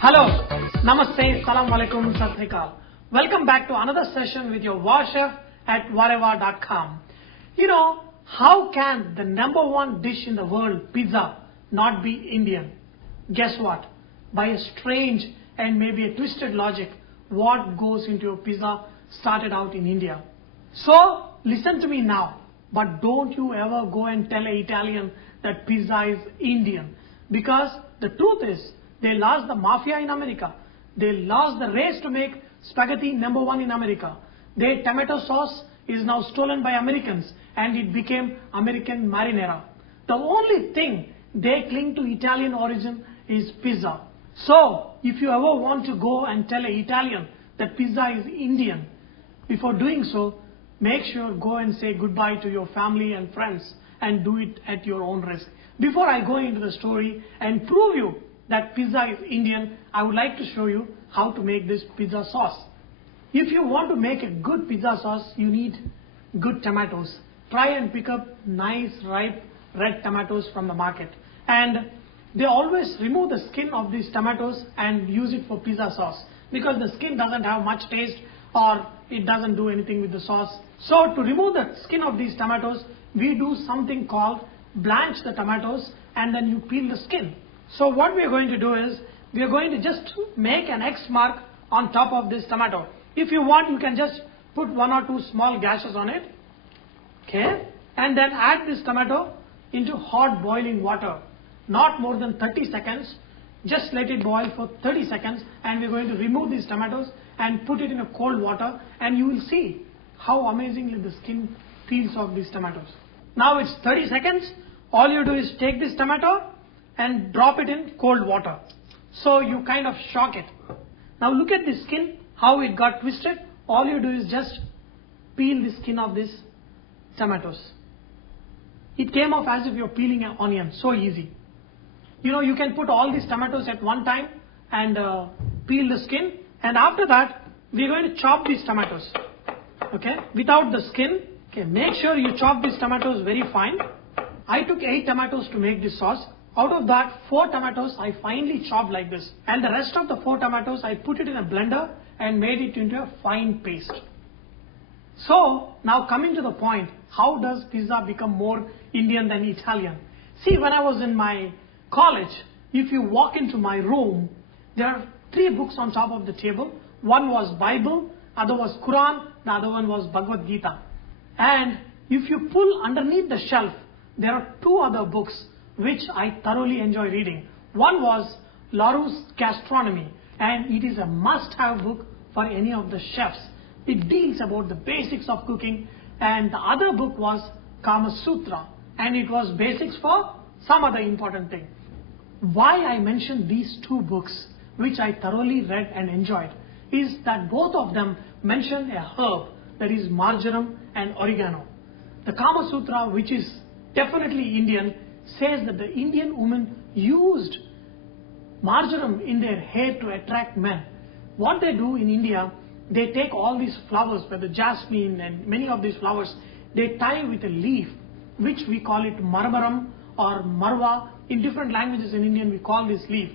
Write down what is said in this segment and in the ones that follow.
Hello, Namaste, Salam Alaikum, Sat Sri Akal. Welcome back to another session with your VahChef at whatever.com. You know, how can the number one dish in the world, pizza, not be Indian? Guess what? By a strange and maybe a twisted logic, what goes into a pizza started out in India. So, listen to me now, but don't you ever go and tell an Italian that pizza is Indian. Because the truth is, they lost the mafia in America. They lost the race to make spaghetti number one in America. Their tomato sauce is now stolen by Americans and it became American marinara. The only thing they cling to Italian origin is pizza. So, if you ever want to go and tell an Italian that pizza is Indian, before doing so, make sure go and say goodbye to your family and friends and do it at your own risk. Before I go into the story and prove you that pizza is Indian, I would like to show you how to make this pizza sauce. If you want to make a good pizza sauce, you need good tomatoes. Try and pick up nice ripe red tomatoes from the market. And they always remove the skin of these tomatoes and use it for pizza sauce because the skin doesn't have much taste or it doesn't do anything with the sauce. So to remove the skin of these tomatoes, we do something called blanch the tomatoes and then you peel the skin. So what we are going to do is, we are going to just make an X mark on top of this tomato. If you want, you can just put one or two small gashes on it. Okay? And then add this tomato into hot boiling water. Not more than 30 seconds. Just let it boil for 30 seconds and we're going to remove these tomatoes and put it in a cold water and you will see how amazingly the skin peels off these tomatoes. Now it's 30 seconds. All you do is take this tomato and drop it in cold water. So you kind of shock it. Now look at the skin, how it got twisted. All you do is just peel the skin of these tomatoes. It came off as if you're peeling an onion, so easy. You know, you can put all these tomatoes at one time and peel the skin. And after that, we're going to chop these tomatoes. Okay, without the skin. Okay, make sure you chop these tomatoes very fine. I took 8 tomatoes to make this sauce. Out of that, 4 tomatoes I finely chopped like this. And the rest of the 4 tomatoes, I put it in a blender and made it into a fine paste. So, now coming to the point, how does pizza become more Indian than Italian? See, when I was in my college, if you walk into my room, there are 3 books on top of the table. One was Bible, other was Quran, the other one was Bhagavad Gita. And if you pull underneath the shelf, there are 2 other books which I thoroughly enjoy reading. One was Larousse Gastronomy, and it is a must-have book for any of the chefs. It deals about the basics of cooking, and the other book was Kama Sutra, and it was basics for some other important thing. Why I mentioned these 2 books, which I thoroughly read and enjoyed, is that both of them mention a herb, that is marjoram and oregano. The Kama Sutra, which is definitely Indian, says that the Indian women used marjoram in their hair to attract men. What they do in India, they take all these flowers, whether jasmine and many of these flowers, they tie with a leaf, which we call it marjoram or marwa. In different languages in Indian, we call this leaf.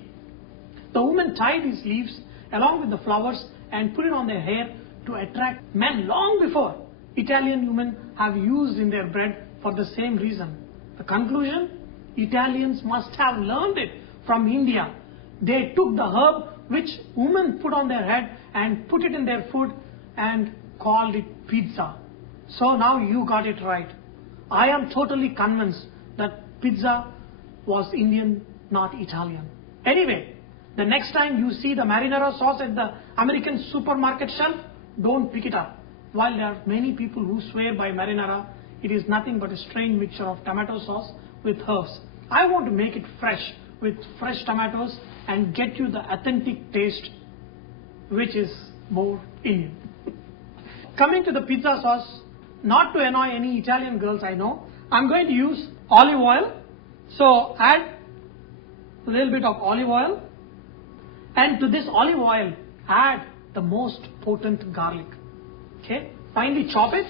The women tie these leaves along with the flowers and put it on their hair to attract men long before Italian women have used in their bread for the same reason. The conclusion? Italians must have learned it from India. They took the herb which women put on their head and put it in their food and called it pizza. So now you got it right. I am totally convinced that pizza was Indian, not Italian. Anyway, the next time you see the marinara sauce at the American supermarket shelf, don't pick it up. While there are many people who swear by marinara, it is nothing but a strange mixture of tomato sauce with herbs. I want to make it fresh with fresh tomatoes and get you the authentic taste which is more Indian. Coming to the pizza sauce, not to annoy any Italian girls I know, I'm going to use olive oil. So add a little bit of olive oil, and to this olive oil add the most potent garlic. Okay, finely chop it.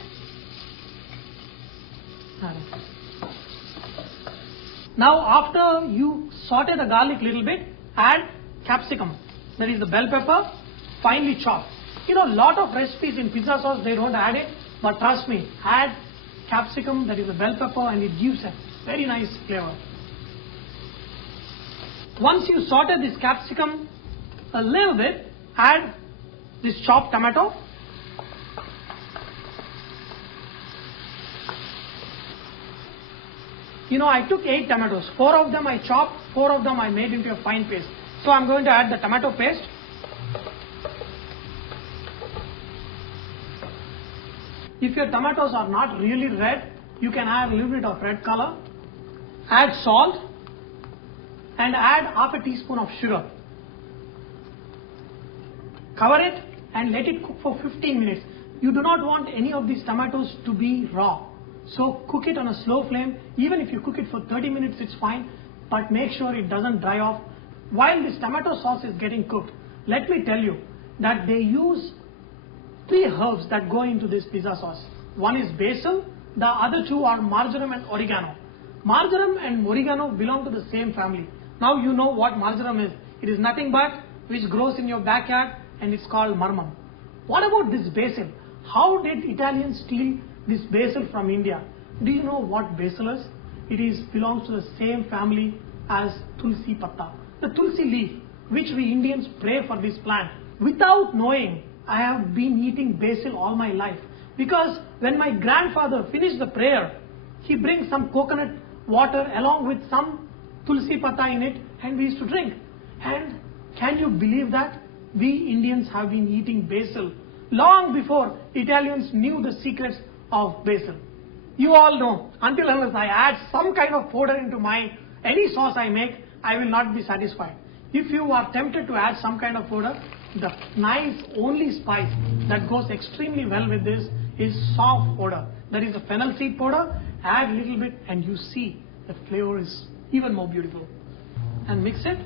Now after you saute the garlic a little bit, add capsicum. That is the bell pepper, finely chopped. You know, lot of recipes in pizza sauce, they don't add it. But trust me, add capsicum, that is the bell pepper, and it gives a very nice flavor. Once you saute this capsicum a little bit, add this chopped tomato. You know, I took 8 tomatoes. 4 of them I chopped, 4 of them I made into a fine paste. So I'm going to add the tomato paste. If your tomatoes are not really red, you can add a little bit of red color. Add salt and add half a teaspoon of sugar. Cover it and let it cook for 15 minutes. You do not want any of these tomatoes to be raw. So cook it on a slow flame. Even if you cook it for 30 minutes, it's fine. But make sure it doesn't dry off. While this tomato sauce is getting cooked, let me tell you that they use 3 herbs that go into this pizza sauce. One is basil, the other 2 are marjoram and oregano. Marjoram and oregano belong to the same family. Now you know what marjoram is. It is nothing but which grows in your backyard, and it's called marjoram. What about this basil? How did Italians steal this basil from India? Do you know what basil is? It belongs to the same family as tulsi patta, the tulsi leaf, which we Indians pray for this plant. Without knowing, I have been eating basil all my life, because when my grandfather finished the prayer, he brings some coconut water along with some tulsi patta in it, and we used to drink. And can you believe that? We Indians have been eating basil long before Italians knew the secrets of basil. You all know, until unless I add some kind of powder into any sauce I make, I will not be satisfied. If you are tempted to add some kind of powder, the nice only spice that goes extremely well with this is soft powder. That is a fennel seed powder. Add a little bit and you see the flavor is even more beautiful. And mix it.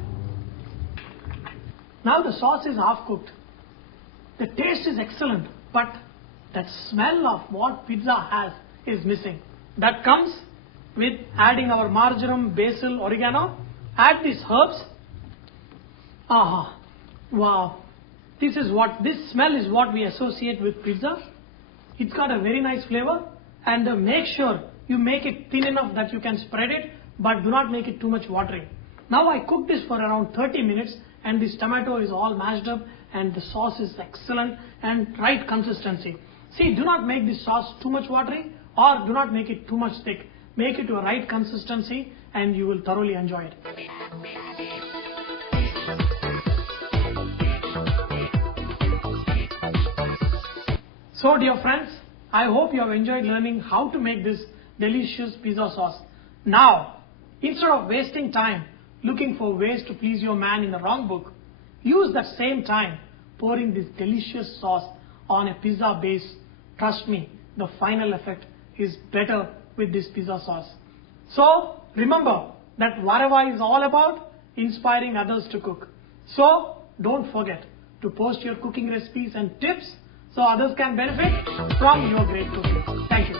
Now the sauce is half cooked. The taste is excellent, but that smell of what pizza has is missing. That comes with adding our marjoram, basil, oregano. Add these herbs. Aha! Wow! This smell is what we associate with pizza. It's got a very nice flavor, and make sure you make it thin enough that you can spread it, but do not make it too much watery. Now I cooked this for around 30 minutes, and this tomato is all mashed up, and the sauce is excellent and right consistency. See, do not make this sauce too much watery, or do not make it too much thick. Make it to a right consistency, and you will thoroughly enjoy it. So dear friends, I hope you have enjoyed learning how to make this delicious pizza sauce. Now, instead of wasting time looking for ways to please your man in the wrong book, use that same time pouring this delicious sauce on a pizza base. Trust me, the final effect is better with this pizza sauce. So remember that VahChef is all about inspiring others to cook. So don't forget to post your cooking recipes and tips so others can benefit from your great cooking. Thank you.